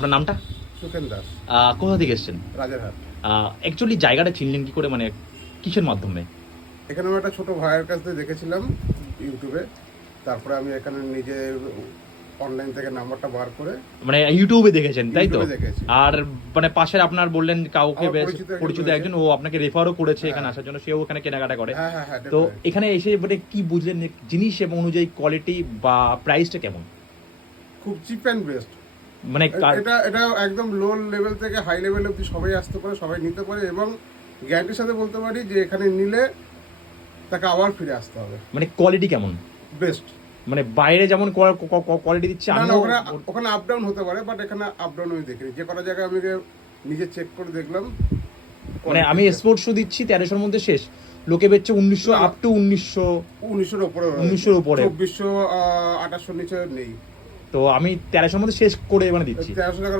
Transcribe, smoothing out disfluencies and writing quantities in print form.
আপনার নামটা? সুখেন দাস, কোথা থেকে এসেছেন? রাজারহাট। অ্যাকচুয়ালি জায়গাটা চিনলেন কি করে, মানে কিসের মাধ্যমে? এখানে আমি একটা ছোট ভাইয়ের কাছ থেকে দেখেছিলাম ইউটিউবে, তারপরে আমি এখানে নিজে অনলাইন থেকে নাম্বারটা বার করে মানে ইউটিউবে দেখেছেন তাই তো? ইউটিউবে দেখেছি। আর মানে পাশের আপনার বললেন কাউকে আমার বেশ পরিচিত পরিচিত একজন একজন, ও আপনাকে রেফারও করেছে এখানে হ্যাঁ। আসার জন্য, সেও এখানে কেনাকাটা করে। হ্যাঁ হ্যাঁ হ্যাঁ, তো definitely। এখানে এসে মানে কি বুঝলেন যে জিনিস এবং অনুযায়ী কোয়ালিটি বা প্রাইসটা কেমন? খুব চিপ অ্যান্ড বেস্ট। মানে এটা এটা একদম লো লেভেল থেকে হাই লেভেল অবধি সবাই আসতে পারে, সবাই নিতে পারে, এবং গ্যারান্টির সাথে বলতে পারি যে এখানে নিলে তাকে আবার ফিরে আসতে হবে। মানে কোয়ালিটি কেমন? বেস্ট। মানে বাইরে যেমন কোয়ালিটি দিচ্ছে না না, আমিও ওখানে আপ ডাউন হতে পারে, বাট এখানে আপ ডাউন আমি দেখিনি। যে কটা জায়গায় আমি নিজে চেক করে দেখলাম। মানে আমি স্পোর্টস শু দিচ্ছি 1300-র মধ্যে শেষ, লোকে বেচছে 1900 আপ টু 1900 1900-র উপরে, 1900-র উপরে, 2400 2800 নিচে নেই। তো আমি 1300-র মধ্যে শেষ করে মানে দিচ্ছি। 1300 টাকা